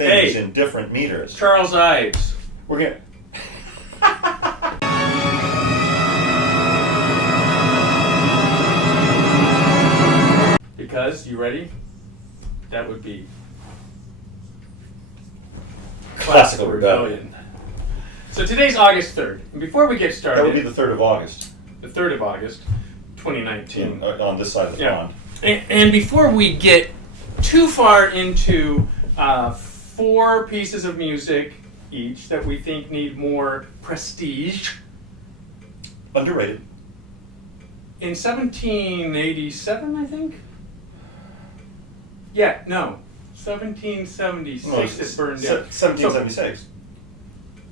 things Hey. in different meters. Charles Ives. We're gonna. Because, you ready? That would be Classical Rebellion. So today's August 3rd. And before we get started, That would be the 3rd of August the 3rd of August, 2019. on this side of the pond. And before we get too far into 4 pieces of music each that we think need more prestige, Underrated. in 1787, I think? Yeah, no. 1776 No, it burned down. 1776.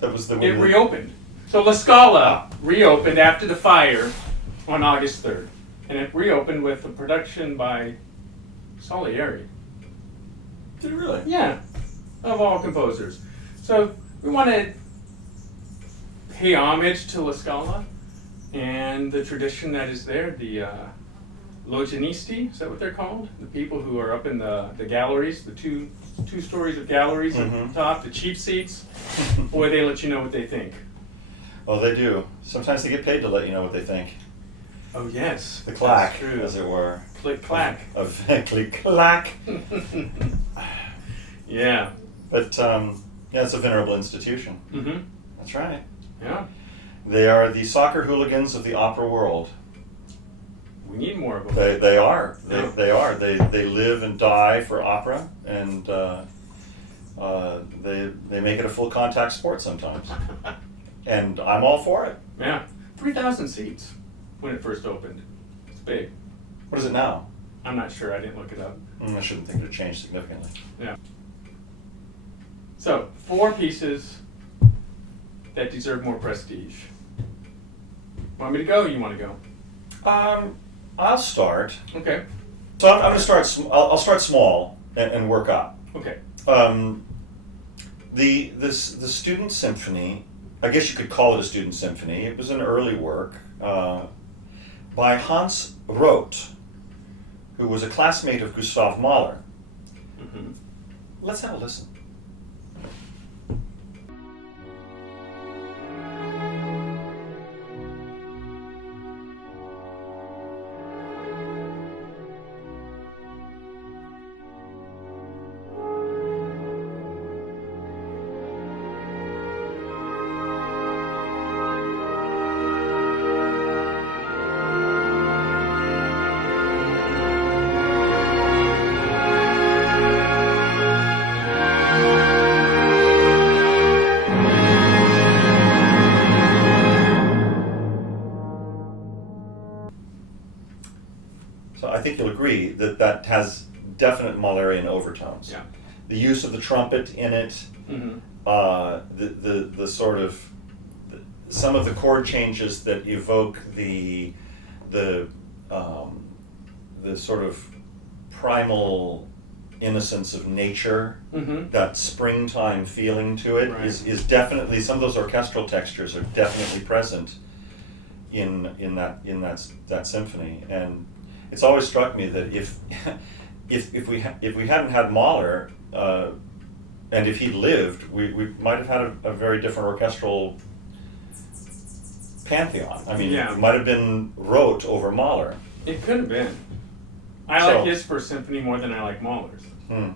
That was the So it reopened. So La Scala reopened after the fire on August 3rd. And it reopened with a production by Salieri. Did it really? Yeah, of all composers. So we want to pay homage to La Scala and the tradition that is there, the Logianisti, is that what they're called? The people who are up in the galleries, the two stories of galleries at the top, the cheap seats. Boy, they let you know what they think. Oh, they do. Sometimes they get paid to let you know what they think. Oh yes, The clack, that's true. as it were. Click clack. Of click clack. Yeah. But yeah, it's a venerable institution. Mm-hmm. That's right. Yeah. They are the soccer hooligans of the opera world. We need more of them. They are. Yeah. They are. They live and die for opera, and they make it a full contact sport sometimes. And I'm all for it. Yeah. 3,000 seats when it first opened. It's big. What is it now? I'm not sure. I didn't look it up. I shouldn't think it would change significantly. Yeah. So, 4 pieces that deserve more prestige. Want me to go or you want to go? I'll start. Okay. So I'm going to start. I'll start small and work up. Okay. The student symphony, I guess you could call it a student symphony. It was an early work by Hans Roth, who was a classmate of Gustav Mahler. Mm-hmm. Let's have a listen. So I think you'll agree that has definite Mahlerian overtones. Yeah. The use of the trumpet in it, Mm-hmm. the sort of some of the chord changes that evoke the sort of primal innocence of nature, Mm-hmm. that springtime feeling to it Right. is definitely, some of those orchestral textures are definitely present in that symphony. And it's always struck me that if we hadn't had Mahler, and if he'd lived, we might have had a very different orchestral pantheon. I mean, Yeah. it might have been Roth over Mahler. It could have been. I So- like his first symphony more than I like Mahler's. Hmm.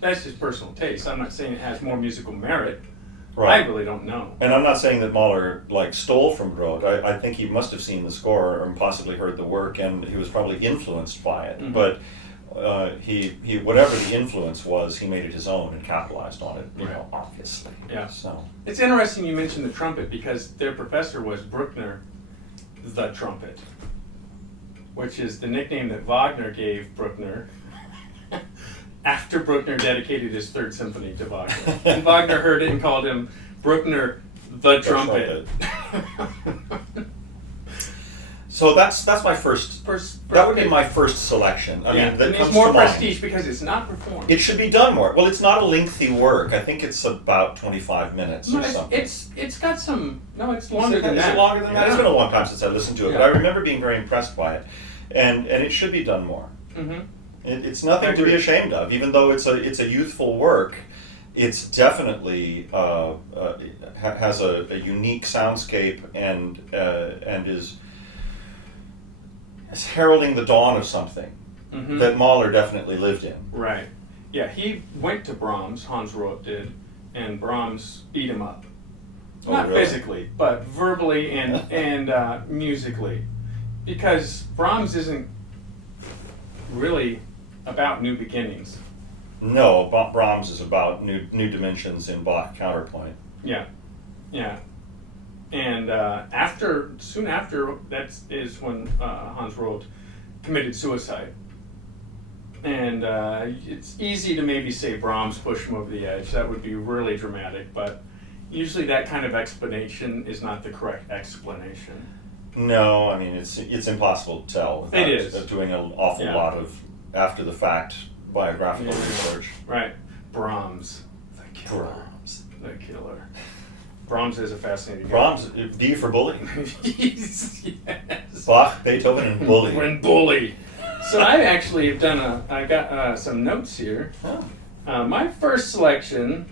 That's just personal taste. I'm not saying it has more musical merit. Right. I really don't know. And I'm not saying that Mahler stole from Roth. I think he must have seen the score or possibly heard the work, and he was probably influenced by it. Mhm. But he whatever the influence was, he made it his own and capitalized on it. Right. Obviously. Yeah. So It's interesting you mentioned the trumpet because their professor was Bruckner the trumpet, which is the nickname that Wagner gave Bruckner after Bruckner dedicated his 3rd symphony to Wagner. And Wagner heard it and called him Bruckner the trumpet. So that's my first. That would be my first selection. I mean, that and comes it's more to mind. prestige because it's not performed. It should be done more. Well, it's not a lengthy work. I think it's about 25 minutes No, or something. it's got some. No, it's longer than Is that. it longer than that? It's Yeah. been a long time since I listened to it, but Yeah. I remember being very impressed by it, and it should be done more. Mm-hmm. It's nothing I to be agree. ashamed of, even though it's a youthful work. It's definitely has a unique soundscape and is heralding the dawn of something that Mahler definitely lived in. Right. Yeah, he went to Brahms, Hans Roth did, and Brahms beat him up. Oh, Not really? physically, but verbally and musically. Because Brahms isn't really about new beginnings. No, Brahms is about new dimensions in Bach counterpoint. Yeah, yeah. And soon after, that is when Hans Roth committed suicide. And it's easy to maybe say Brahms pushed him over the edge. That would be really dramatic, but usually that kind of explanation is not the correct explanation. No, I mean it's impossible to tell without It is. doing an awful lot of after the fact biographical research. Right. Brahms, the killer. Brahms. The killer. Brahms is a fascinating guy. Brahms, B for bully. Yes. Bach, Beethoven, and bully. When bully. So I actually have done I got some notes here. Oh. My first selection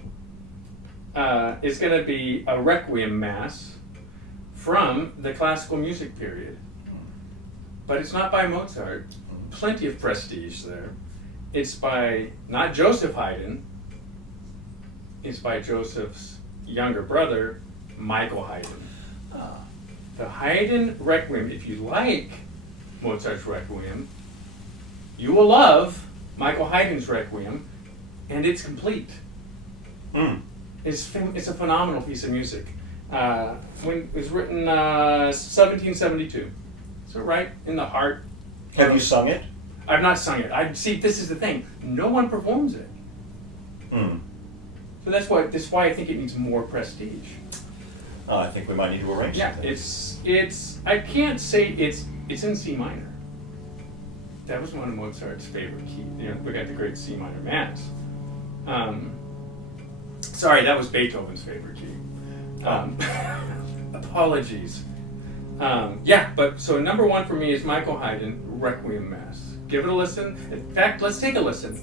is going to be a Requiem Mass from the classical music period. But it's not by Mozart. Plenty of prestige there. It's by, not Joseph Haydn, it's by Joseph's younger brother, Michael Haydn. The Haydn Requiem, if you like Mozart's Requiem, you will love Michael Haydn's Requiem, and it's complete. It's a phenomenal piece of music. When it was written 1772, so right in the heart. Have you sung it? I've not sung it. See, this is the thing. No one performs it. So that's why I think it needs more prestige. I think we might need to arrange Yeah, something. it's. I can't say it's in C minor. That was one of Mozart's favorite keys. You know, we got the great C minor Mass. Sorry, that was Beethoven's favorite key. Apologies. Yeah, but so number one for me is Michael Haydn, Requiem Mass. Give it a listen. In fact, let's take a listen.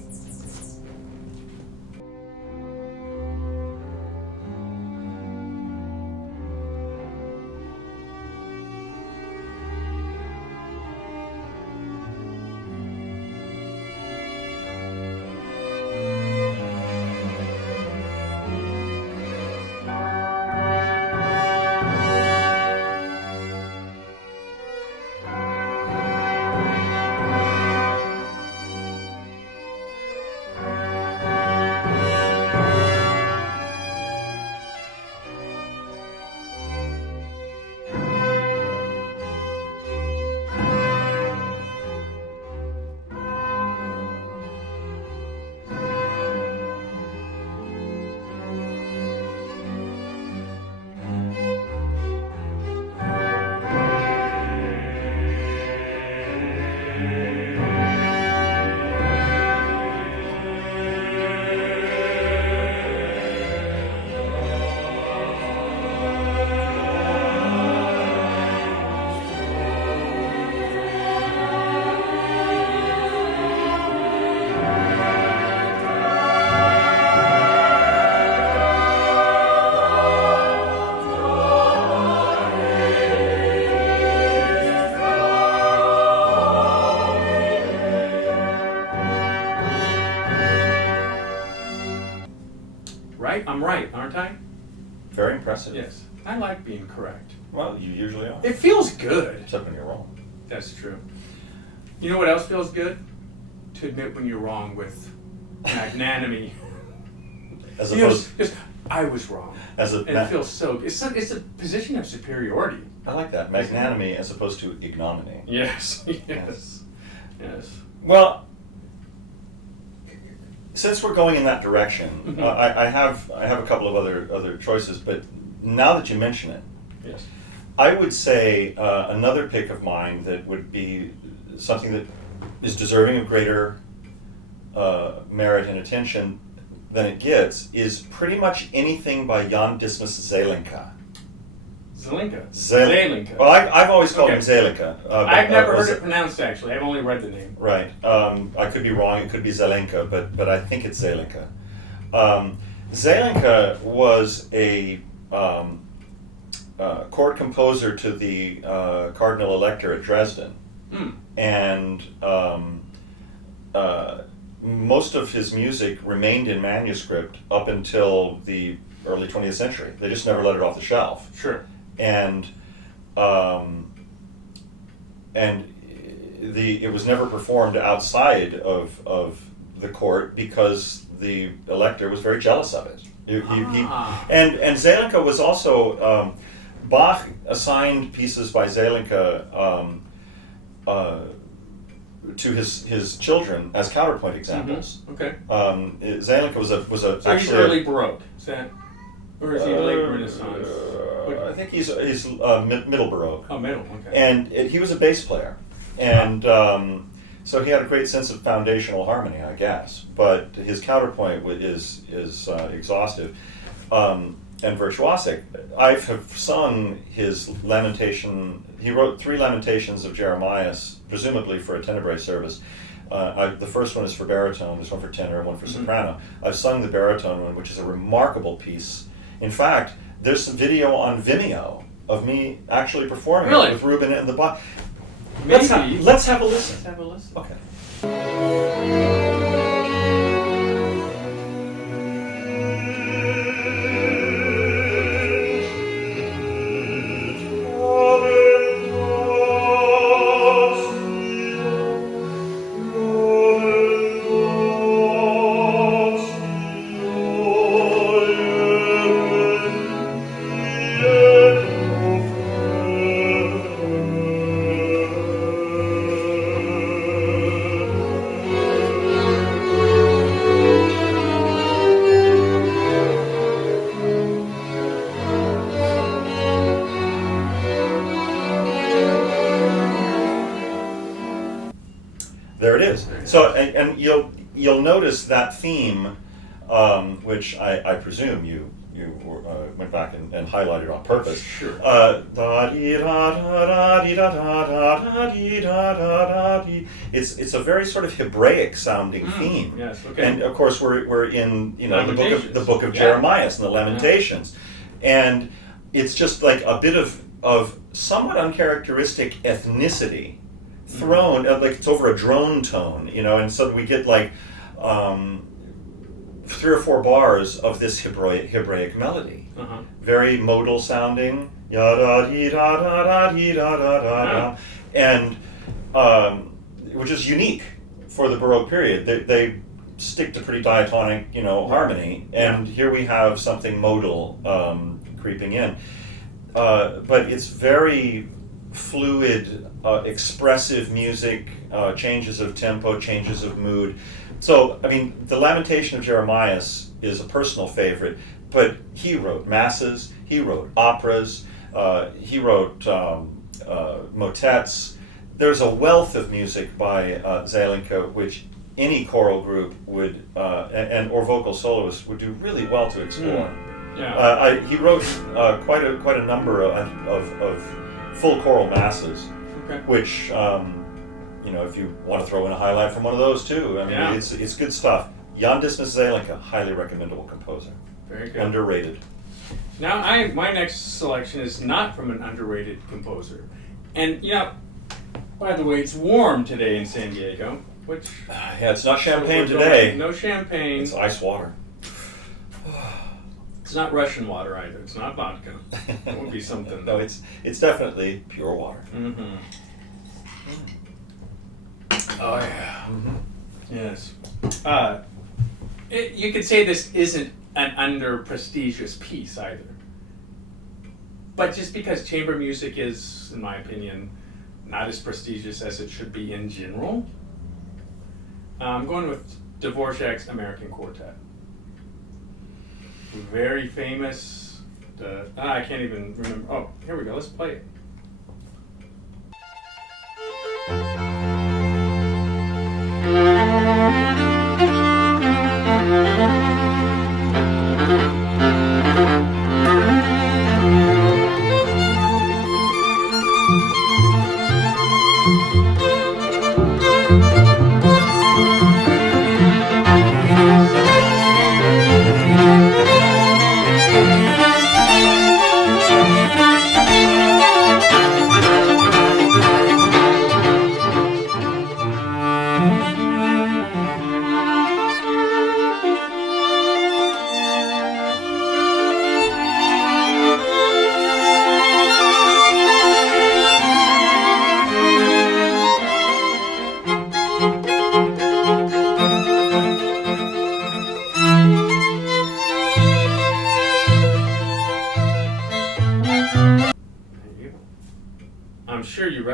Right? I'm right, aren't I? Very impressive. Yes. I like being correct. Well, you usually are. It feels good. Except when you're wrong. That's true. You know what else feels good? To admit when you're wrong with magnanimity. As You know, opposed, just, I was wrong. as a, And it feels so good. It's a position of superiority. I like that, magnanimity as opposed to ignominy. Yes, yes, yes. Well, since we're going in that direction, Mhm. I have a couple of other choices. But now that you mention it, Yes. I would say another pick of mine that would be something that is deserving of greater merit and attention than it gets is pretty much anything by Jan Dismas Zelenka. Zelenka. Zelenka. Well, I've always called him Okay. Zelenka. I've never heard it pronounced actually. I've only read the name. Right. I could be wrong. It could be Zelenka, but I think it's Zelenka. Zelenka was a court composer to the Cardinal Elector at Dresden, and most of his music remained in manuscript up until the early 20th century. They just never let it off the shelf. Sure. And it was never performed outside of the court because the elector was very jealous of it. And Zelenka was also Bach assigned pieces by Zelenka to his children as counterpoint examples. Okay. Zelenka was a So he's early Baroque. Is that, or is he late Renaissance? I think he's middle Baroque. Oh, middle. Okay. And he was a bass player, and so he had a great sense of foundational harmony, I guess. But his counterpoint is exhaustive and virtuosic. I have sung his lamentation. He wrote 3 lamentations of Jeremias, presumably for a tenebrae service. The first one is for baritone, there's one for tenor, and one for soprano. I've sung the baritone one, which is a remarkable piece. In fact, there's some video on Vimeo of me actually performing it with Ruben and the Bach. Let's have a listen. Let's have a listen. Okay. There it is. So, and you'll notice that theme, which I presume you went back and highlighted on purpose. Sure. It's a very sort of Hebraic sounding theme. Yes. Okay. And of course we're in the book of Yeah. Jeremiah and the Lamentations, and it's just like a bit of somewhat uncharacteristic ethnicity thrown, like it's over a drone tone, and so we get like 3 or 4 bars of this Hebraic melody, very modal sounding, and which is unique for the Baroque period. They stick to pretty diatonic, harmony, and here we have something modal creeping in, but it's very fluid, expressive music, changes of tempo, changes of mood. So, I mean, the Lamentation of Jeremias is a personal favorite, but he wrote masses, he wrote operas, he wrote motets. There's a wealth of music by Zelenka, which any choral group would, or vocal soloist would do really well to explore. Yeah. He wrote quite a number of full choral masses, which, if you want to throw in a highlight from one of those too, I mean, it's good stuff. Jan Dismas Zelenka, highly recommendable composer. Very good. Underrated. Now, my next selection is not from an underrated composer, and by the way, it's warm today in San Diego, which yeah, it's not champagne today. No champagne. It's ice water. It's not Russian water either. It's not vodka. It would be something. No, it's definitely pure water. Mm-hmm. Oh yeah. Mm-hmm. Yes. You could say this isn't an under-prestigious piece either. But just because chamber music is, in my opinion, not as prestigious as it should be in general, I'm going with Dvorak's American Quartet. Very famous. I can't even remember. Oh, here we go. Let's play it.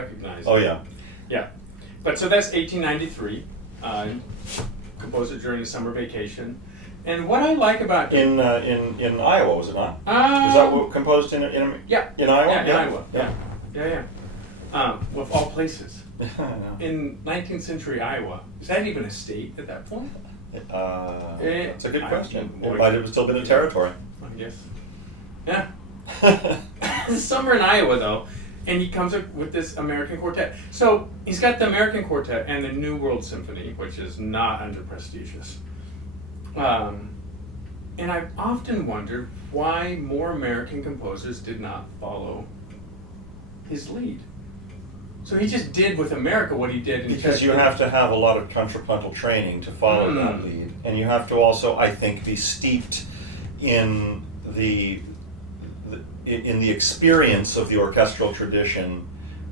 recognize Oh it. yeah. Yeah. But so that's 1893, composed it during the summer vacation. And what I like about In Iowa, was it not? Is that what composed in Yeah. in Iowa? Yeah, in Iowa. Yeah. Of all places. Yeah. In 19th century Iowa, is that even a state at that point? That's a good question. I- It might have still been a territory. I guess. Yeah. Summer in Iowa, though, and he comes up with this American Quartet. So he's got the American Quartet and the New World Symphony, which is not under prestigious. And I've often wondered why more American composers did not follow his lead. So he just did with America what he did in Because Czech. you have to have a lot of contrapuntal training to follow that lead, and you have to also, I think, be steeped in in the experience of the orchestral tradition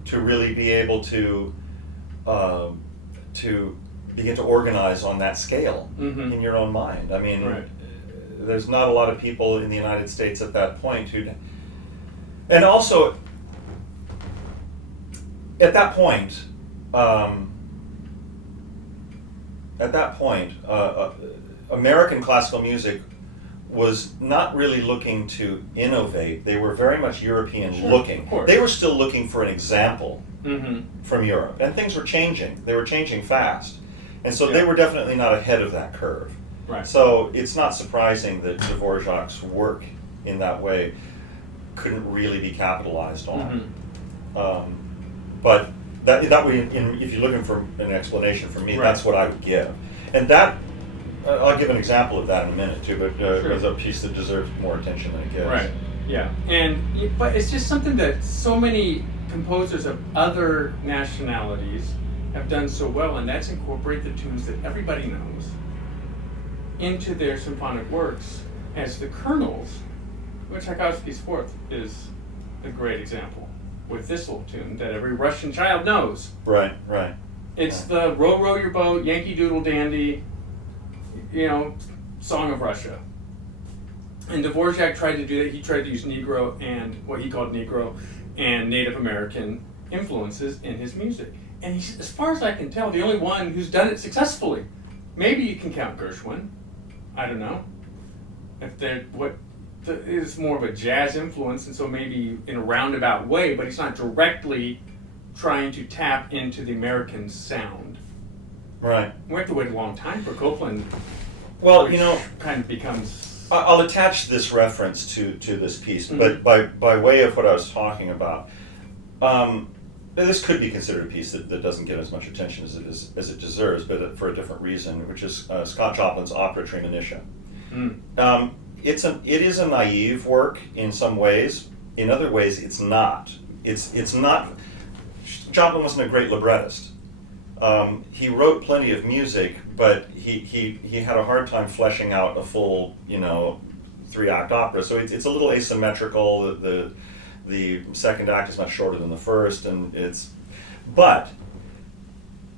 to really be able to begin to organize on that scale Mhm. in your own mind. I mean, Right. there's not a lot of people in the United States at that point and also at that point, American classical music was not really looking to innovate. They were very much European Sure, looking. of course. They were still looking for an example Mm-hmm. from Europe, and things were changing. They were changing fast, and so they Yeah. were definitely not ahead of that curve. Right. So it's not surprising that Dvorak's work in that way couldn't really be capitalized on. Mm-hmm. But that way, if you're looking for an explanation from me, Right. that's what I would give. And that, I'll give an example of that in a minute too, but Sure. it's a piece that deserves more attention than it gets. Right. Yeah. But it's just something that so many composers of other nationalities have done so well, and that's incorporate the tunes that everybody knows into their symphonic works as the kernels. Which Tchaikovsky's Fourth is a great example with this little tune that every Russian child knows. Right, right. It's the row, row your boat, Yankee Doodle Dandy, song of Russia. And Dvorak tried to do that. He tried to use Negro and what he called Negro and Native American influences in his music. And he's, as far as I can tell, the only one who's done it successfully. Maybe you can count Gershwin. I don't know. If they're is more of a jazz influence, and so maybe in a roundabout way, but he's not directly trying to tap into the American sound. Right. We have to wait a long time for Copland. Well, which kind of becomes. I'll attach this reference to this piece, Mhm. but by way of what I was talking about, this could be considered a piece that doesn't get as much attention as it deserves, but for a different reason, which is Scott Joplin's opera Treemonisha. Mm. It is a naive work in some ways. In other ways, it's not. It's not. Joplin wasn't a great librettist. He wrote plenty of music, but he had a hard time fleshing out a full 3-act opera. So it's a little asymmetrical. The second act is much shorter than the first, but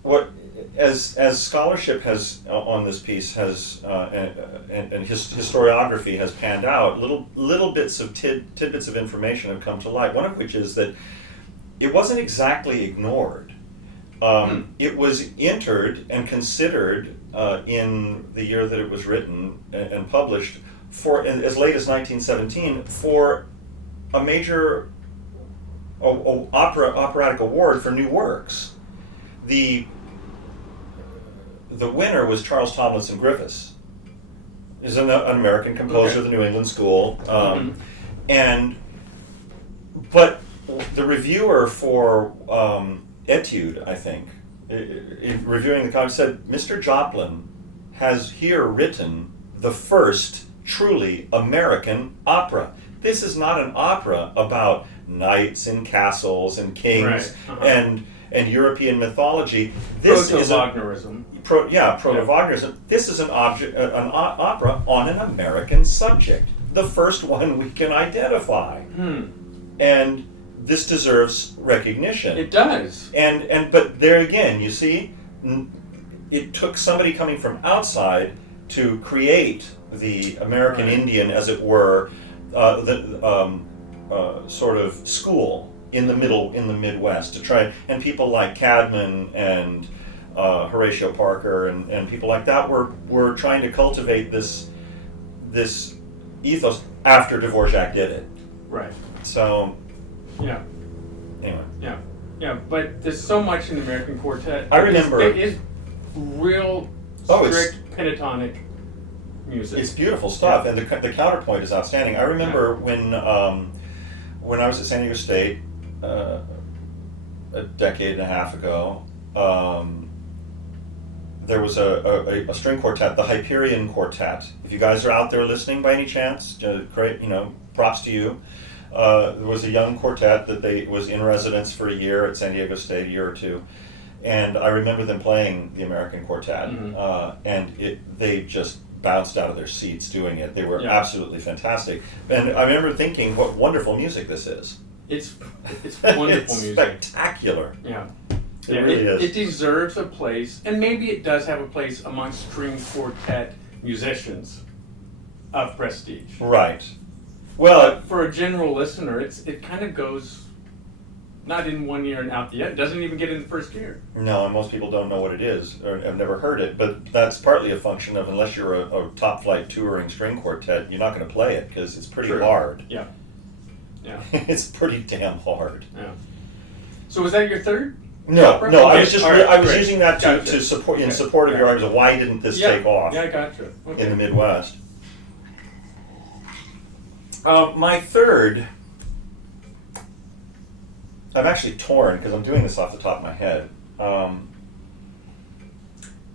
what as scholarship has on this piece has and historiography has panned out, little bits of tidbits of information have come to light. One of which is that it wasn't exactly ignored. It was entered and considered in the year that it was written and published for as late as 1917 for a major operatic award for new works. The winner was Charles Tomlinson Griffiths. He's an American composer of the New England School, but the reviewer for Etude, I think, in reviewing the concert, said Mr. Joplin has here written the first truly American opera. This is not an opera about knights and castles and kings and European mythology. This is Proto-Wagnerism. Proto-Wagnerism. This is an opera on an American subject, the first one we can identify, and this deserves recognition. It does. But there again, you see, it took somebody coming from outside to create the American Indian, as it were, sort of school in the middle, in the Midwest, to try, and people like Cadman and Horatio Parker and people like that were trying to cultivate this ethos after Dvorak did it. Right. So Yeah. anyway, Yeah. But there's so much in the American Quartet. I remember- It is real Oh, it's- strict pentatonic music. it's beautiful stuff, and the counterpoint is outstanding. I remember when I was at San Diego State a decade and a half ago. There was a string quartet, the Hyperion Quartet. If you guys are out there listening by any chance, great, props to you. There was a young quartet that was in residence for a year at San Diego State, a year or two, and I remember them playing the American Quartet, and they just bounced out of their seats doing it. They were absolutely fantastic, and I remember thinking, what wonderful music this is. It's wonderful It's music. spectacular. Yeah. It really is. It deserves a place, and maybe it does have a place amongst string quartet musicians of prestige. Right. Well, But for a general listener, it kind of goes not in one ear and out the other. It doesn't even get in the first ear. no, and most people don't know what it is or have never heard it, but that's partly a function of, unless you're a top flight touring string quartet, you're not going to play it because it's pretty Sure. hard. Yeah. Yeah. It's pretty damn hard. Yeah. So was that your third? No, Opera? no, I Okay, was just all right, I was great. using that to Gotcha. support in Okay, support of yeah. your argument of why didn't this take off Yeah, I gotcha. Okay. in the Midwest. My third, I'm actually torn because I'm doing this off the top of my head.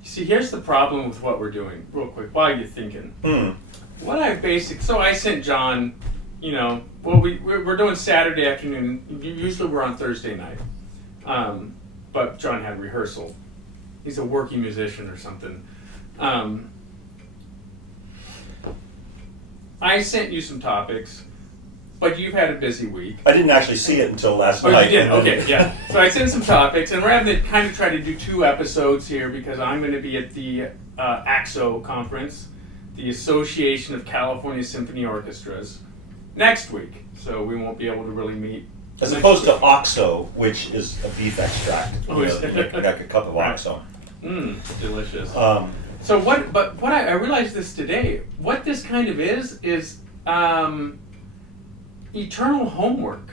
See, here's the problem with what we're doing, real quick, while you're thinking. What so I sent John, we're doing Saturday afternoon. Usually we're on Thursday night. But John had rehearsal. He's a working musician or something. I sent you some topics, but you've had a busy week. I didn't actually see it until last Oh, night. you did? and then- Okay, yeah. So I sent some topics, and we're having to kind of try to do 2 episodes here because I'm going to be at the AXO conference, the Association of California Symphony Orchestras, next week. So we won't be able to really meet. As next opposed to week. OXO, which is a beef extract. Oh, is it? Like a cup of Right. OXO. Delicious. So But what I realized this today, what this kind of is eternal homework.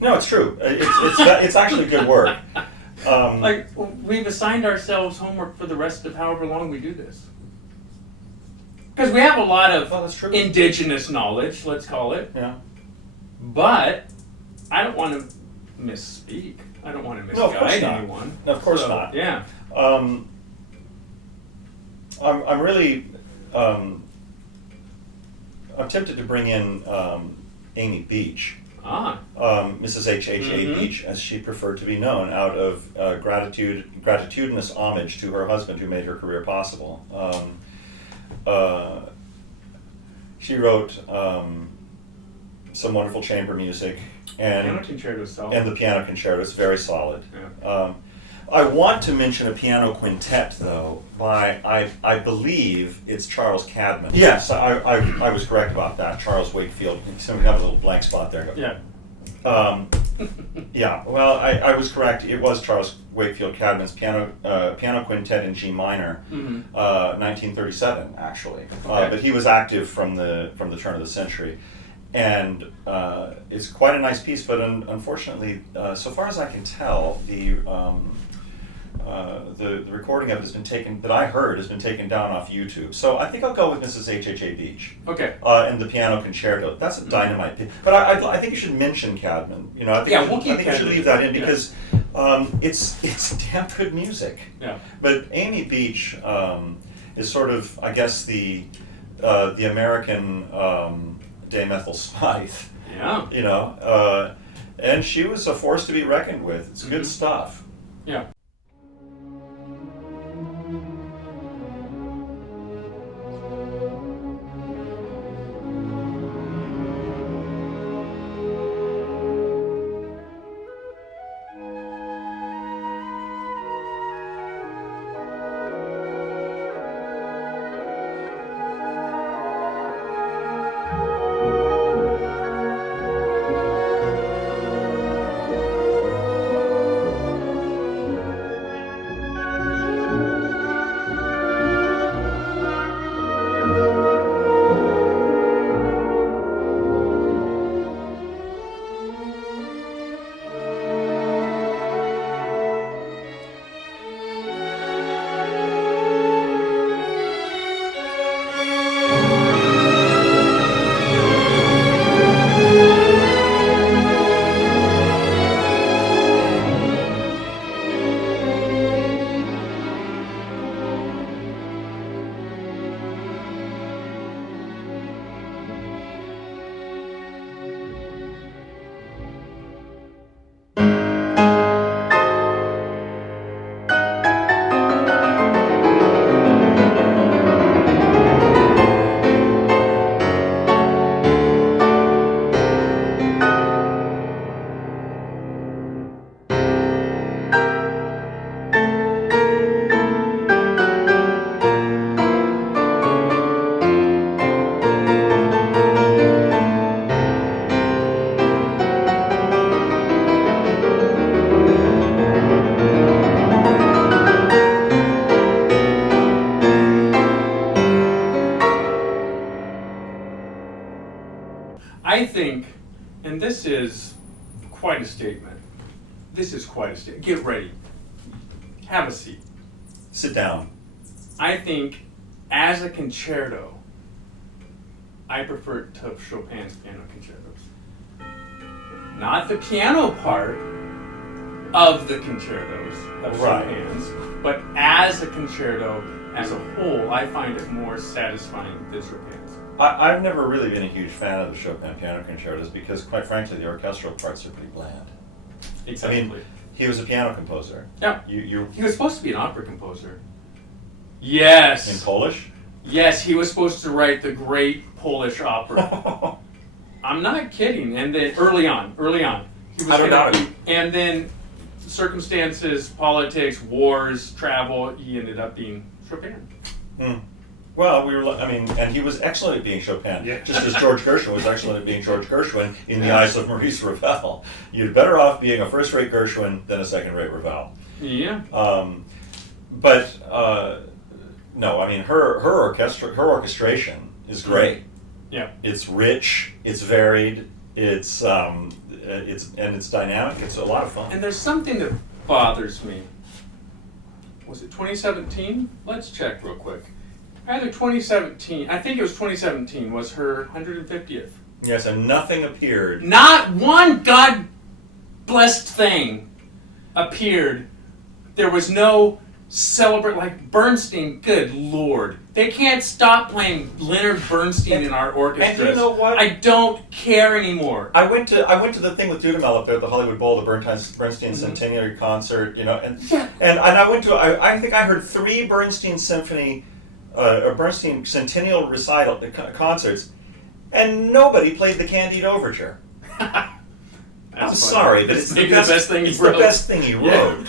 no, it's true. It's actually good work. Like, we've assigned ourselves homework for the rest of however long we do this. Because we have a lot of Well, that's true. indigenous knowledge, let's call it, Yeah. but I don't want to misspeak. I don't want to No, of course misguide not. anyone. No, of course So, not. Yeah. I'm really I'm tempted to bring in Amy Beach, Mrs. H.H.A. Mhm. Beach, as she preferred to be known, out of gratitudinous homage to her husband who made her career possible. She wrote some wonderful chamber music Piano and concerto itself. the piano concerto is very solid. Yeah. I want to mention a piano quintet, though, by, I believe it's Charles Cadman. Yes, I was correct about that, Charles Wakefield. Somebody got a little blank spot there. Yeah. Yeah, well, I was correct. It was Charles Wakefield Cadman's piano quintet in G minor, 1937, actually. Okay. But he was active from the turn of the century. And it's quite a nice piece, but unfortunately, so far as I can tell, the recording of it has been taken, that I heard, has been taken down off YouTube. So I think I'll go with Mrs. H.H.A. Beach. Okay. And the piano concerto. That's a dynamite piece. But I think you should mention Cadman. I think Yeah, you we'll should, keep I think you should Cadman. leave that in Yeah. because it's damn good music. Yeah. But Amy Beach is sort of, I guess, the American Dame Ethel Smythe. Yeah. And she was a force to be reckoned with. It's good Mhm. stuff. Yeah. I think, and this is quite a statement. This is quite a statement. Get ready. Have a seat. Sit down. I think, as a concerto, I prefer to Chopin's piano concertos. Not the piano part of the concertos of Right. Chopin's, but as a concerto, as a whole, I find it more satisfying than Chopin's. I've never really been a huge fan of the Chopin piano concertos because, quite frankly, the orchestral parts are pretty bland. Exactly. I mean, he was a piano composer. Yeah. You He was supposed to be an opera composer. Yes. in Polish? Yes, he was supposed to write the great Polish opera. I'm not kidding. And then early on, he was I don't gonna doubt it. be- and then circumstances, politics, wars, travel, he ended up being Chopin. Hmm. Well, and he was excellent at being Chopin, Yeah. just as George Gershwin was excellent at being George Gershwin in the Yeah. eyes of Maurice Ravel. You're better off being a first-rate Gershwin than a second-rate Ravel. Yeah. No, I mean her orchestration is great. Yeah. It's rich, it's varied, it's dynamic. It's a lot of fun. And there's something that bothers me. Was it 2017? Let's check real quick. Either 2017, I think it was 2017, was her 150th. Yes, and nothing appeared. Not one God blessed thing appeared. There was no celebrate like Bernstein. Good Lord, they can't stop playing Leonard Bernstein in our orchestras. And you know what? I don't care anymore. I went to the thing with Dudamel up there at the Hollywood Bowl, the Bernstein Centenary concert, and I went to I think I heard 3 Bernstein Symphony or Bernstein Centennial recital concerts, and nobody played the Candide Overture. I'm That's sorry, funny. but it's Maybe the best thing he it's wrote. the best thing he wrote.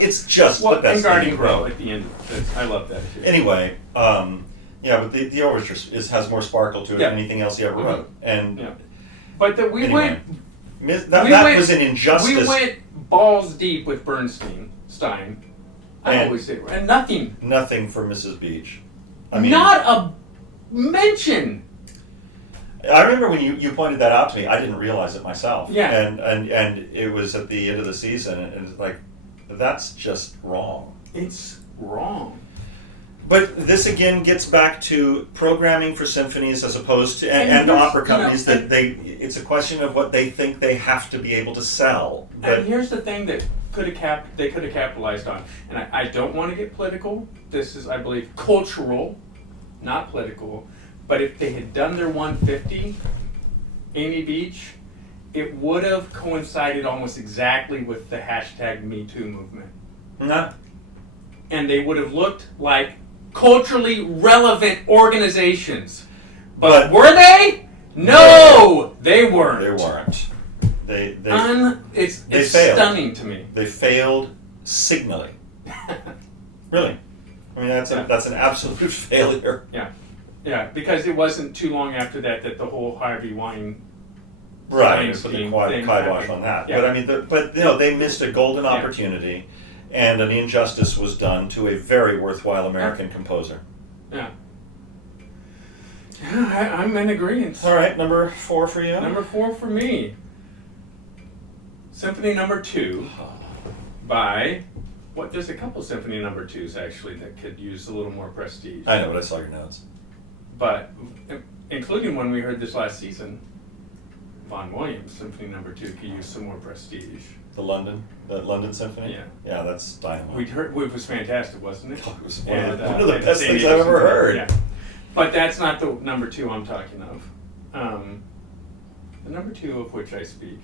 It's just the Well, best and thing he Guardian Grove wrote. at the end. I love that too. Anyway, but the overture has more sparkle to it Yeah. than anything else he ever wrote. And Yeah. But we anyway, went. that was an injustice. We went balls deep with Bernstein. I And- always say, and nothing. Nothing for Mrs. Beach. I mean, Not a mention. I remember when you pointed that out to me. I didn't realize it myself. Yeah. And it was at the end of the season, and it's like, that's just wrong. It's wrong. But this again gets back to programming for symphonies as opposed to and here's, opera companies that it's a question of what they think they have to be able to sell. But And here's the thing that they could have capitalized on. And I don't want to get political. This is, I believe, cultural, not political. But if they had done their 150, Amy Beach, it would have coincided almost exactly with the hashtag Me Too movement. nah, And they would have looked like culturally relevant organizations. But were they? No, they weren't. they weren't. They It's failed. stunning to me. They failed signally. Really, I mean that's an absolute failure. Yeah, because it wasn't too long after that the whole Harvey Weinstein Right, put the thing kibosh happened. on that. Yeah. But I mean, they missed a golden opportunity, and an injustice was done to a very worthwhile American composer. Yeah. Yeah, I'm in agreement. All right, number 4 for you. Number 4 for me. Symphony Number 2 by, there's a couple Symphony Number 2s actually that could use a little more prestige. I know, but I saw your notes. But, including when we heard this last season, Vaughan Williams, Symphony Number 2 could use some more prestige. The London Symphony. Yeah. Yeah, that's dynamite. We'd heard, it was fantastic, wasn't it? It was one of the And best St. things I've ever heard. Yeah. But that's not the number 2 I'm talking of. The number 2 of which I speak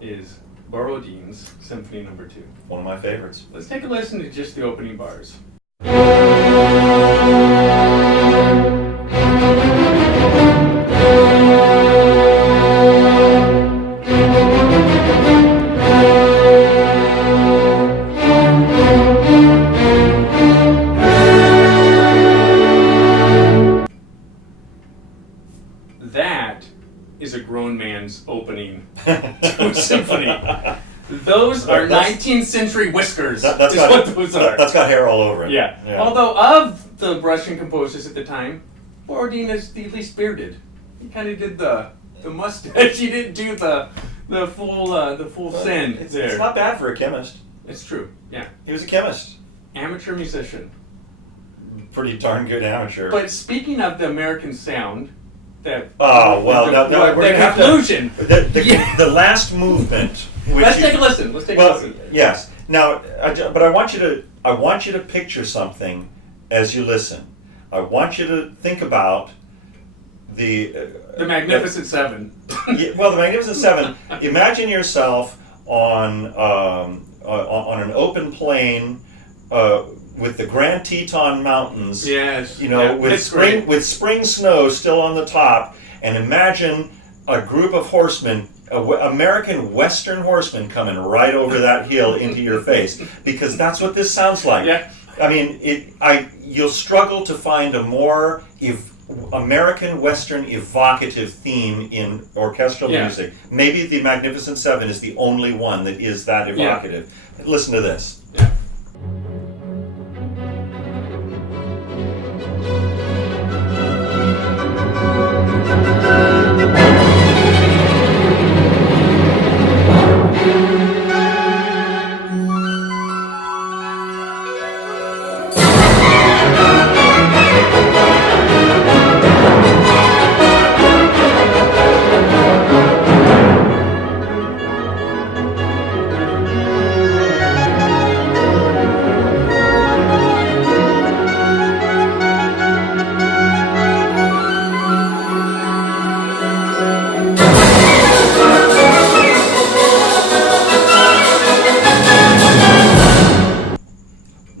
is Borodin's Symphony Number 2. One of my favorites. Let's take a listen to just the opening bars. That is a grown man's opening to a symphony. Those are 19th century whiskers. That's is got, what those are. That's got hair all over it. Yeah. Although of the Russian composers at the time, Borodin is the least bearded. he kind of did the mustache. He didn't do the full send It's there. not bad for a chemist. It's true. Yeah, He was a chemist. amateur musician. Pretty darn good amateur. But speaking of the American sound, that Oh, well, the, we're the gonna have to- conclusion. Yeah. The last movement. Which Let's take a listen. Let's take a Well, listen. yes. Now, but I want you to picture something as you listen. I want you to think about the Magnificent Seven. well, the Magnificent Seven. Imagine yourself on an open plain with the Grand Teton Mountains. Yes. You know, yeah, with it's great. spring snow still on the top, and imagine a group of horsemen, American Western horsemen, coming right over that hill into your face, because that's what this sounds like. Yeah. I mean, you'll struggle to find a more American Western evocative theme in orchestral Yeah. music. Maybe the Magnificent Seven is the only one that is that evocative. Listen to this. Yeah.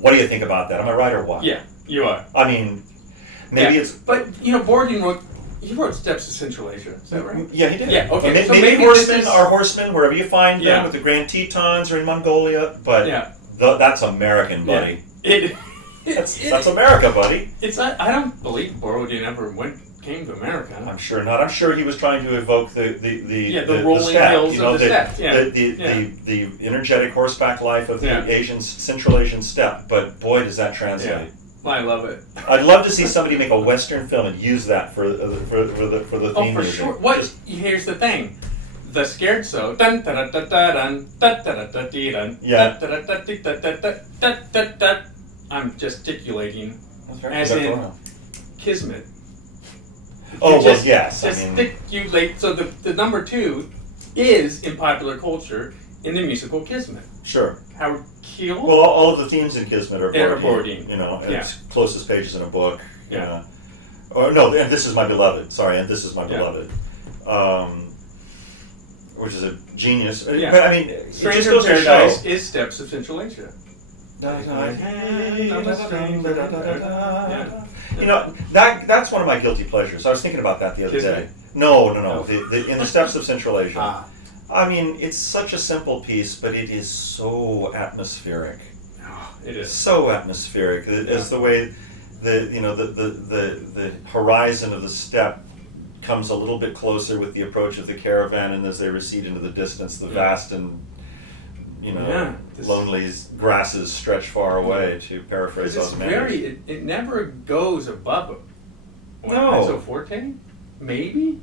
What do you think about that? Am I right or what? Yeah, you are. I mean, maybe Yeah. it's. But you know, Borodin wrote Steps to Central Asia. Is that right? Yeah, he did. Yeah, okay, Maybe, so maybe maybe horsemen this is- are horsemen wherever you find them, Yeah. with the Grand Tetons or in Mongolia, but Yeah. that's American, buddy. It. That's America, buddy. It's. I don't believe Borodin ever came to America. I'm sure not. I'm sure he was trying to evoke the rolling steppe, hills you know, of the steppe, yeah. the energetic horseback life of Yeah. the Central Asian steppe. But boy, does that translate. I love it. I'd love to see somebody make a Western film and use that for the Oh, theme for music. sure. What? Here's the thing. The scared so dun da da da da dun da da da da dee dun Yeah. da da da da da da da da da da. I'm gesticulating That's very as good. in Kismet. Oh, You well, just yes. I mean, gesticulate. So the number two is in popular culture in the musical Kismet. sure. Howard Keel. Well, all of the themes in Kismet are They're Borodin. Borodin. You know, Yeah. it's closest pages in a book. Yeah. Or no, and This Is My Beloved. Sorry, and This Is My Yeah. Beloved. Which is a genius. Yeah. But I mean, it just Stranger in goes to show. Paradise is Steps of Central Asia. Yeah. You know, that's one of my guilty pleasures. I was thinking about that the other Kismet? day. No. No. In the Steppes of Central Asia. Ah. I mean, it's such a simple piece, but it is so atmospheric. Oh, it is. So atmospheric. As the way the horizon of the steppe comes a little bit closer with the approach of the caravan, and as they recede into the distance, the vast and lonely grasses stretch far away. To paraphrase It's Osmandius. it never goes above No. mezzo forte. Maybe.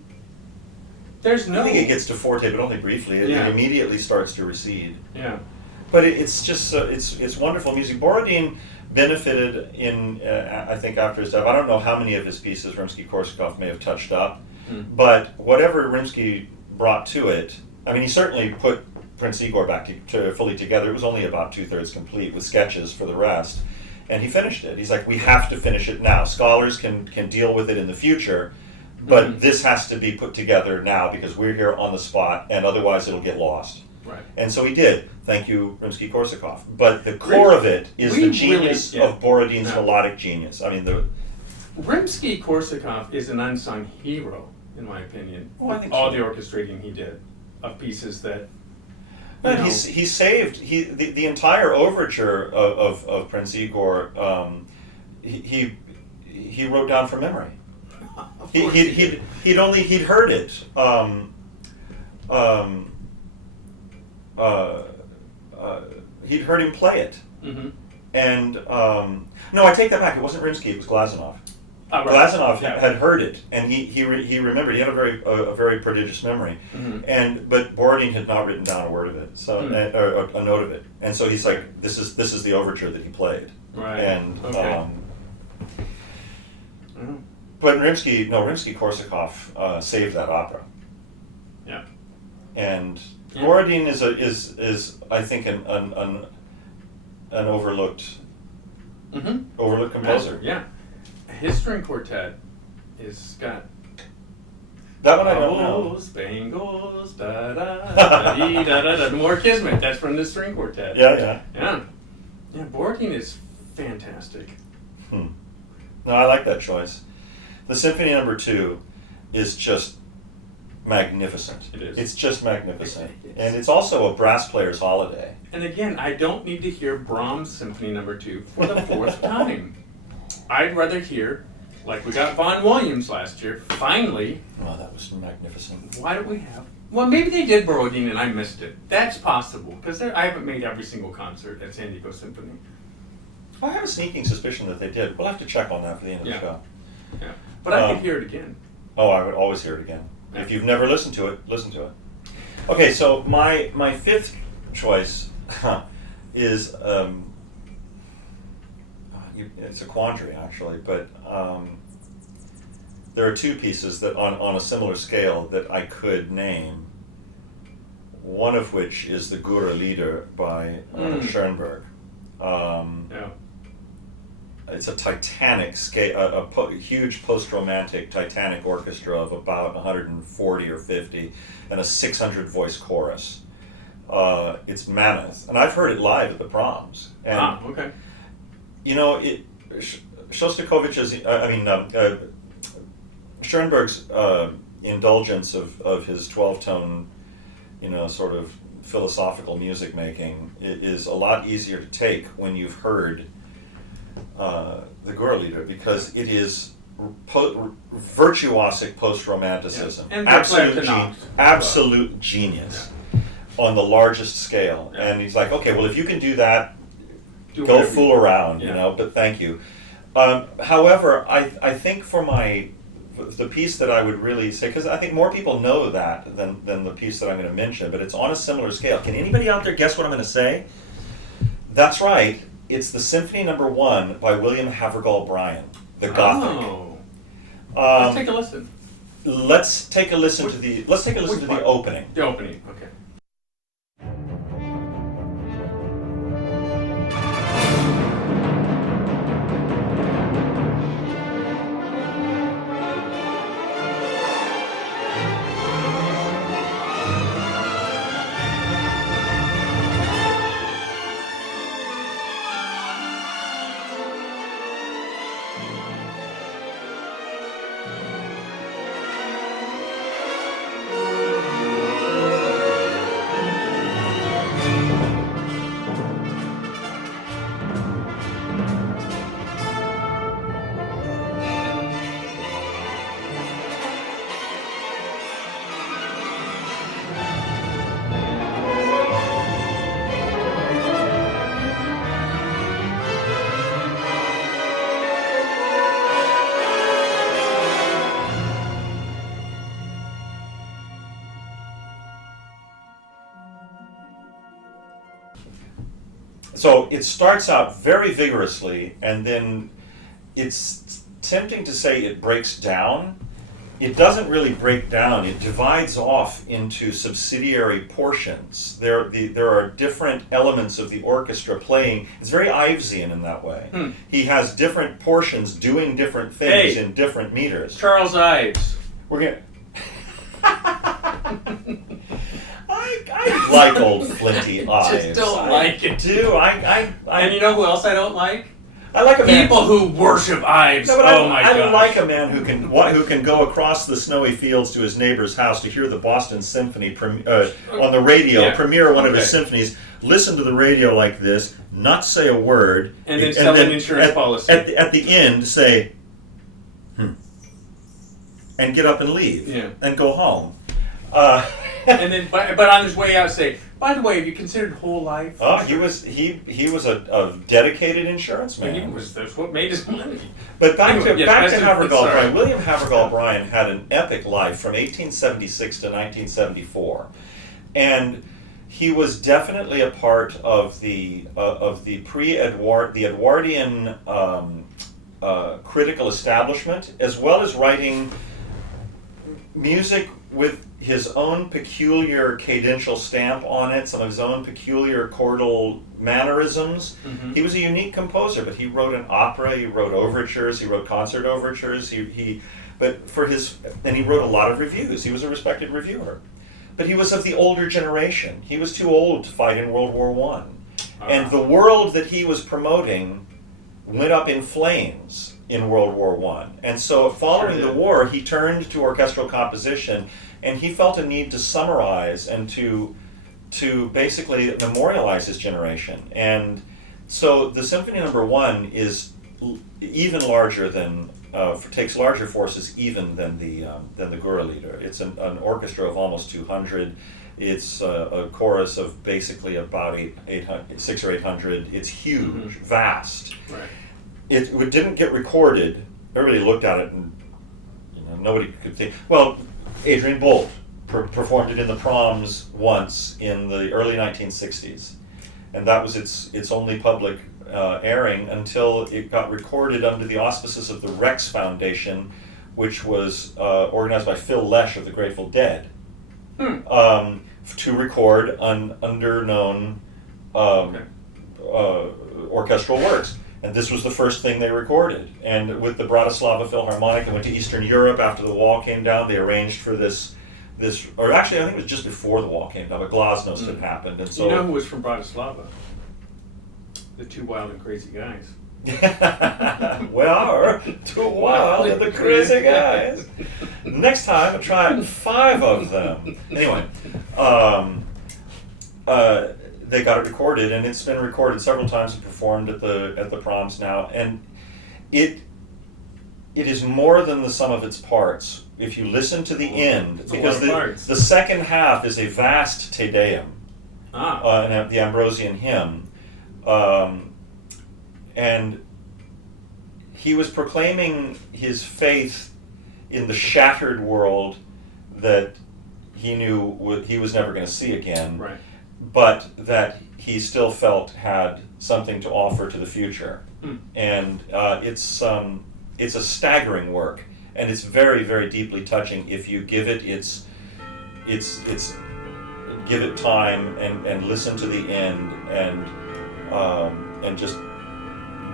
There's no. I think it gets to forte, but only briefly. It immediately starts to recede. Yeah. But it's just it's wonderful music. Borodin benefited in I think after his death. I don't know how many of his pieces Rimsky-Korsakov may have touched up, but whatever Rimsky brought to it, I mean, he certainly put Prince Igor back to fully together. It was only about 2/3 complete with sketches for the rest, and he finished it. He's like, we have to finish it now. Scholars can deal with it in the future, but this has to be put together now because we're here on the spot, and otherwise it'll get lost. Right. And so he did. Thank you, Rimsky-Korsakov. But the core of it is the genius of Borodin's melodic genius. I mean, Rimsky-Korsakov is an unsung hero, in my opinion. Oh, I think all so. the orchestrating he did of pieces that. But he saved the entire overture of Prince Igor. He wrote down from memory. He'd heard it. He'd heard him play it. Mm-hmm. And no, I take that back. It wasn't Rimsky. It was Glazunov. Right. Glazunov Yeah. had heard it, and he remembered. He had a very prodigious memory, but Borodin had not written down a word of it, so or a note of it, and so he's like, this is the overture that he played, Right. and Okay. but Rimsky-Korsakov saved that opera, Yeah. and Yeah. Borodin is I think an overlooked composer. Yeah. His string quartet is got. That one I don't know. Spangles, da da da dee, da da da. More Kismet. That's from the string quartet. Yeah. Yeah. Borodin is fantastic. No, I like that choice. The Symphony No. 2 is just magnificent. It is. It's just magnificent. It is. And it's also a brass player's holiday. And again, I don't need to hear Brahms Symphony No. 2 for the fourth time. I'd rather hear, like we got Vaughan Williams last year, finally. Oh, that was magnificent. Why don't we have? Well, maybe they did Borodin and I missed it. That's possible, because I haven't made every single concert at San Diego Symphony. I have a sneaking suspicion that they did. We'll have to check on that for the end of Yeah. the show. Yeah. But I could hear it again. Oh, I would always hear it again. Yeah. If you've never listened to it, listen to it. Okay, so my fifth choice is it's a quandary actually, but there are two pieces that on a similar scale that I could name. One of which is the Gura Lieder by Schoenberg. Yeah. It's a titanic scale, huge post-romantic titanic orchestra of about 140 or 50, and a 600-voice chorus. It's mammoth, and I've heard it live at the Proms. And Okay. you know, Shostakovich's, Schoenberg's indulgence of his 12-tone, sort of philosophical music making is a lot easier to take when you've heard the Gura Lieder, because it is virtuosic post-romanticism. Yeah. And absolute genius on the largest scale. Yeah. And he's like, okay, well, if you can do that, Do go whatever fool you- around, Yeah. but thank you. However, I think for the piece that I would really say, because I think more people know that than the piece that I'm going to mention, but it's on a similar scale. Can anybody out there guess what I'm going to say? That's right. It's the Symphony No. 1 by William Havergal Bryan, the Gothic. Oh. Let's take a listen. Let's take a listen to the which part? opening. The opening. Okay. So it starts out very vigorously, and then it's tempting to say it breaks down. It doesn't really break down. It divides off into subsidiary portions. There are different elements of the orchestra playing. It's very Ivesian in that way. He has different portions doing different things in different meters. Charles Ives. We're gonna. I like old Flinty Ives. Just don't like it. I do. And you know who else I don't like? I like a man. People who worship Ives. No, but Oh my I god. like a man who can go across the snowy fields to his neighbor's house to hear the Boston Symphony on the radio, Yeah. premiere one of his Okay. symphonies, listen to the radio like this, not say a word, And then sell an insurance policy. At the end, say, and get up and leave, Yeah. and go home. And then, but on his way out, say, By the way, have you considered whole life? Oh, he was a dedicated insurance man. That's what made his money. But back Anyway, to yes, back to that's- Havergal sorry. Bryan. William Havergal Bryan had an epic life from 1876 to 1974, and he was definitely a part of the Edwardian critical establishment, as well as writing music with his own peculiar cadential stamp on it, some of his own peculiar chordal mannerisms. Mhm. He was a unique composer, but he wrote an opera, he wrote overtures, he wrote concert overtures, and he wrote a lot of reviews. He was a respected reviewer. But he was of the older generation. He was too old to fight in World War I. And the world that he was promoting went up in flames in World War I. And so following Sure the did. war, he turned to orchestral composition, and he felt a need to summarize and to basically memorialize his generation. And so the Symphony Number 1 is even larger than, takes larger forces even than the Gurrelieder. It's an orchestra of almost 200. It's a chorus of basically about 600 or 800. It's huge, vast. Right. It didn't get recorded. Everybody looked at it and nobody could think. Well, Adrian Bolt performed it in the Proms once in the early 1960s, and that was its only public airing until it got recorded under the auspices of the Rex Foundation, which was organized by Phil Lesh of the Grateful Dead, to record an underknown orchestral works. And this was the first thing they recorded. And with the Bratislava Philharmonic, I went to Eastern Europe after the wall came down. They arranged for this, or actually I think it was just before the wall came down, but Glasnost had happened. And so You know who was from Bratislava? The Two Wild and Crazy Guys. we are too wild and the crazy guys. Next time, I try 5 of them. Anyway, they got it recorded, and it's been recorded several times and performed at the Proms now. And it is more than the sum of its parts. If you listen to the end, It's a because lot of parts. the second half is a vast Te Deum, Ah. the Ambrosian hymn. And he was proclaiming his faith in the shattered world that he knew he was never going to see again, Right. but that he still felt had something to offer to the future. And it's a staggering work, and it's very, very deeply touching if you give it give it time and listen to the end and just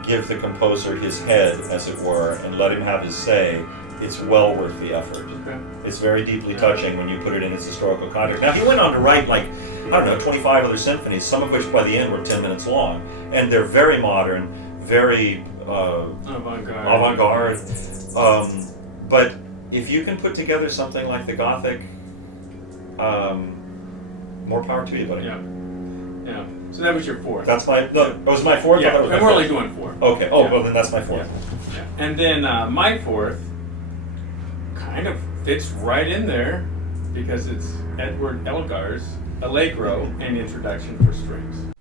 give the composer his head, as it were, and let him have his say. It's well worth the effort. Okay. It's very deeply touching when you put it in its historical context. Now, he went on to write, 25 other symphonies, some of which by the end were 10 minutes long. And they're very modern, very avant-garde. But if you can put together something like the Gothic, more power to you, buddy. Yeah. Yeah. So that was your 4th. That's that was my 4th? Yeah, I thought it was and my we're only fifth. doing 4. Okay, Yeah. well then that's my 4th. Yeah. And then my 4th kind of fits right in there because it's Edward Elgar's Allegro and Introduction for Strings.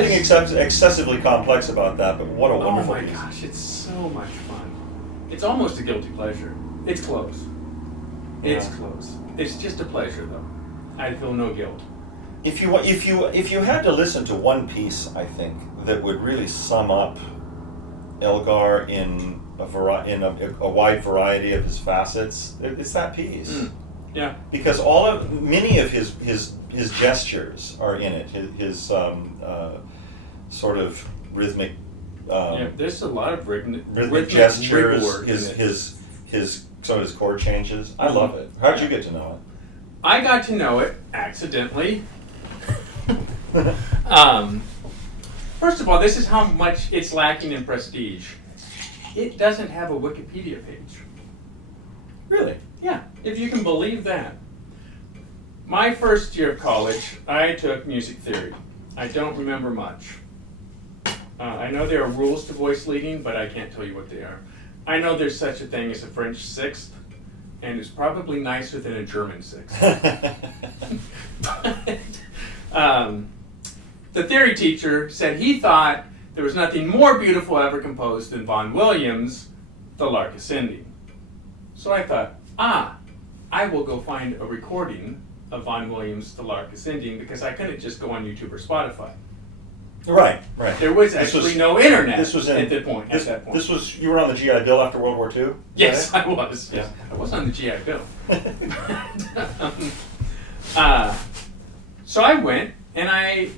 Nothing excessively complex about that, but what a Oh wonderful my piece. gosh, it's so much fun. It's almost a guilty pleasure. It's close. It's Yeah. close. It's just a pleasure, though. I feel no guilt. If you had to listen to one piece, I think that would really sum up Elgar in a wide variety of his facets, it's that piece. Yeah. Because many of his gestures are in it. His sort of rhythmic. Yeah, there's a lot of Rhythmic gestures. rigor in it. His some of his chord changes. I love it. How'd you get to know I got to know it accidentally. it? First of all, this is how much it's lacking in prestige. It doesn't have a Wikipedia page. Really? Yeah, if you can believe that. My first year of college, I took music theory. I don't remember much. I know there are rules to voice leading, but I can't tell you what they are. I know there's such a thing as a French sixth, and it's probably nicer than a German sixth. The theory teacher said he thought there was nothing more beautiful ever composed than Vaughan Williams' The Lark Ascending. So I thought, I will go find a recording of Vaughan Williams' The Lark Ascending, because I couldn't just go on YouTube or Spotify. Right. There was actually no internet this was at that point. This was, you were on the GI Bill after World War II? Yes, I was. Yeah. I was on the GI Bill. So I went and I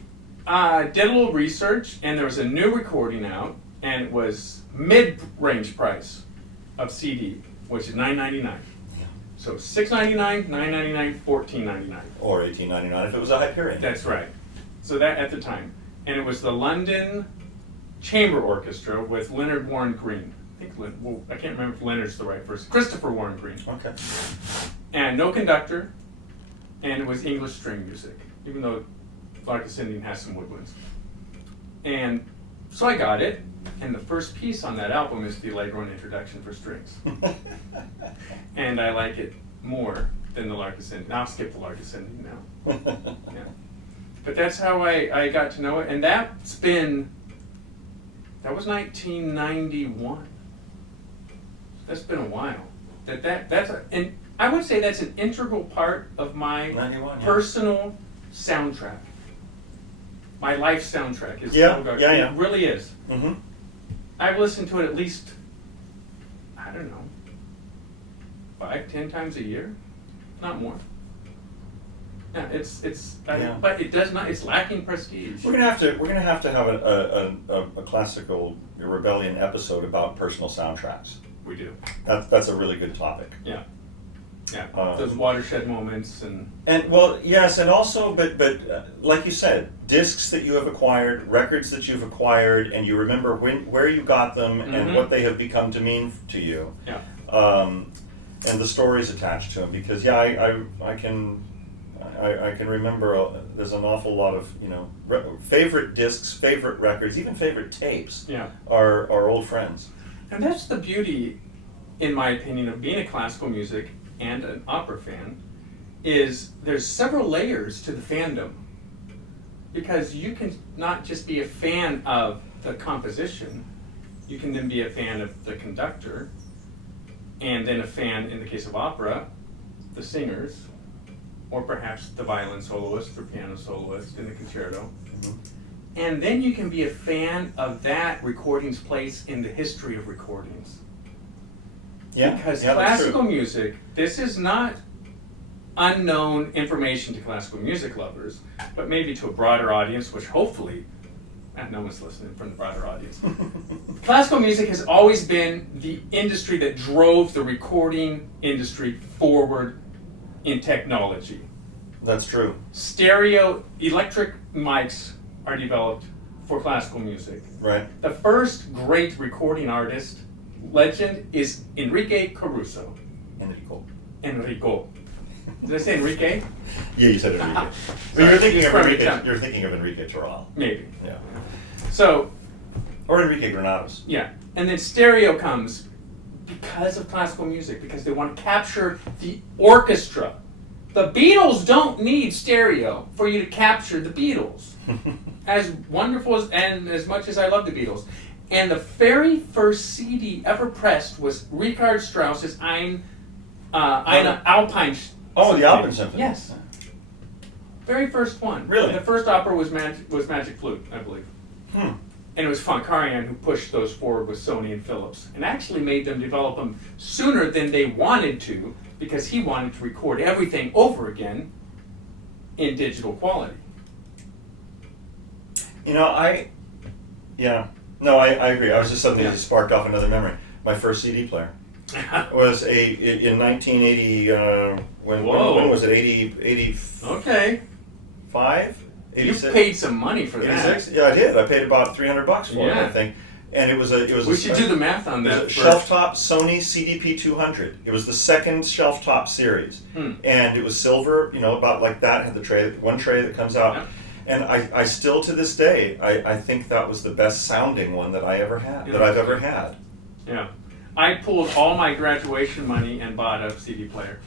did a little research, and there was a new recording out, and it was mid-range price of CD, which is $9.99. Yeah. So $6.99, $9.99, $14.99. Or $18.99 if it was a Hyperion. That's right. So that at the time, and it was the London Chamber Orchestra with Leonard Warren Green. I can't remember if Leonard's the right person. Christopher Warren Green. Okay. And no conductor, and it was English string music, even though Lark Ascending has some woodwinds. And so I got it, and the first piece on that album is the Allegro and Introduction for Strings. And I like it more than the Lark Ascending. I'll skip the Lark Ascending now. Yeah. But that's how I got to know it, and that was 1991. That's been a while. And I would say that's an integral part of my 91, yeah. personal soundtrack. My life soundtrack is Yeah, Elgar. yeah. It really is. Mm-hmm. I've listened to it at least, I don't know, 5-10 times a year, not more. Yeah, but it does not. It's lacking prestige. We're gonna have to have a classical rebellion episode about personal soundtracks. We do. That's a really good topic. Yeah. Those watershed moments and well, yes, and also, but like you said, discs that you have acquired, records that you've acquired, and you remember where you got them and what they have become to mean to you. Yeah. And the stories attached to them, because I can remember there's an awful lot of favorite discs, favorite records, even favorite tapes. Yeah. Are old friends. And that's the beauty, in my opinion, of being a classical music and an opera fan, is there's several layers to the fandom. Because you can not just be a fan of the composition, you can then be a fan of the conductor, and then a fan, in the case of opera, the singers, or perhaps the violin soloist or piano soloist in the concerto. Mm-hmm. And then you can be a fan of that recording's place in the history of recordings. Yeah, Because yeah, that's classical true. music, this is not unknown information to classical music lovers, but maybe to a broader audience, which hopefully, no one's listening from the broader audience. Classical music has always been the industry that drove the recording industry forward in technology. That's true. Stereo electric mics are developed for classical music. Right. The first great recording artist legend is Enrique Caruso. Enrico. Did I say Enrique? Yeah, you said Enrique. Sorry, But you're thinking it's of from Enrique. Italian. You're thinking of Enrique Toral. Maybe. Yeah. So, Or Enrique Granados. yeah. And then stereo comes because of classical music, because they want to capture the orchestra. The Beatles don't need stereo for you to capture the Beatles. as wonderful and as much as I love the Beatles. And the very first CD ever pressed was Richard Strauss's Eine Alpine. Oh, the Alpine Symphony. Yes. Very first one. Really? The first opera was Magic Flute, I believe. And it was von Karajan who pushed those forward with Sony and Philips, and actually made them develop them sooner than they wanted to, because he wanted to record everything over again in digital quality. You know, I agree. I was just suddenly sparked off another memory. My first CD player was in 1980. When was it? 85? Okay. 86? You paid some money for that. 86? Yeah, I did. I paid about $300 for it, I think. And it was We should do the math on that. Shelf top Sony CDP 200. It was the second shelf top series, and it was silver. You know, about like that. Had the one tray that comes out. Yeah. And I still to this day, I think that was the best sounding one that I ever had, that I've ever had. Yeah. I pulled all my graduation money and bought a CD player.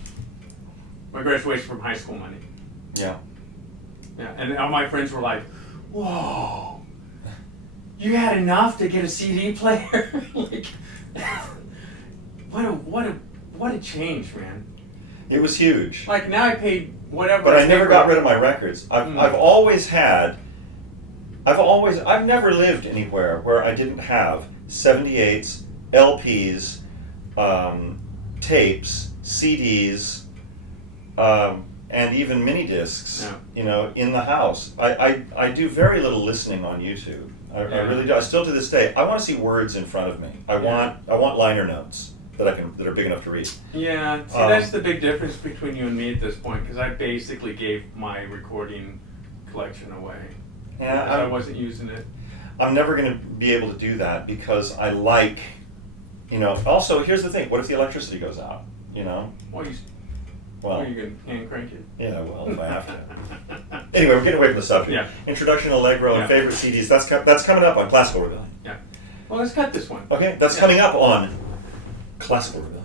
My graduation from high school money. Yeah. Yeah. And all my friends were like, whoa, you had enough to get a CD player? Like, what a change, man. It was huge. Like now I paid whatever. But I never got rid of my records. I've never lived anywhere where I didn't have 78s, LPs, tapes, CDs, and even mini discs. Yeah. You know, in the house. I do very little listening on YouTube. I really do. I still to this day. I want to see words in front of me. I want liner notes that are big enough to read. Yeah, see, that's the big difference between you and me at this point, because I basically gave my recording collection away. Yeah, because I wasn't using it. I'm never going to be able to do that because I like, you know. Also, here's the thing: what if the electricity goes out? You know. Well, you can hand crank it. Yeah, well, if I have to. Anyway, we're getting away from the subject. Yeah. Introduction, Allegro, and favorite CDs. That's coming up on Classical Rebellion. Yeah. Well, let's cut this one. Okay, that's coming up on Classical Rebellion.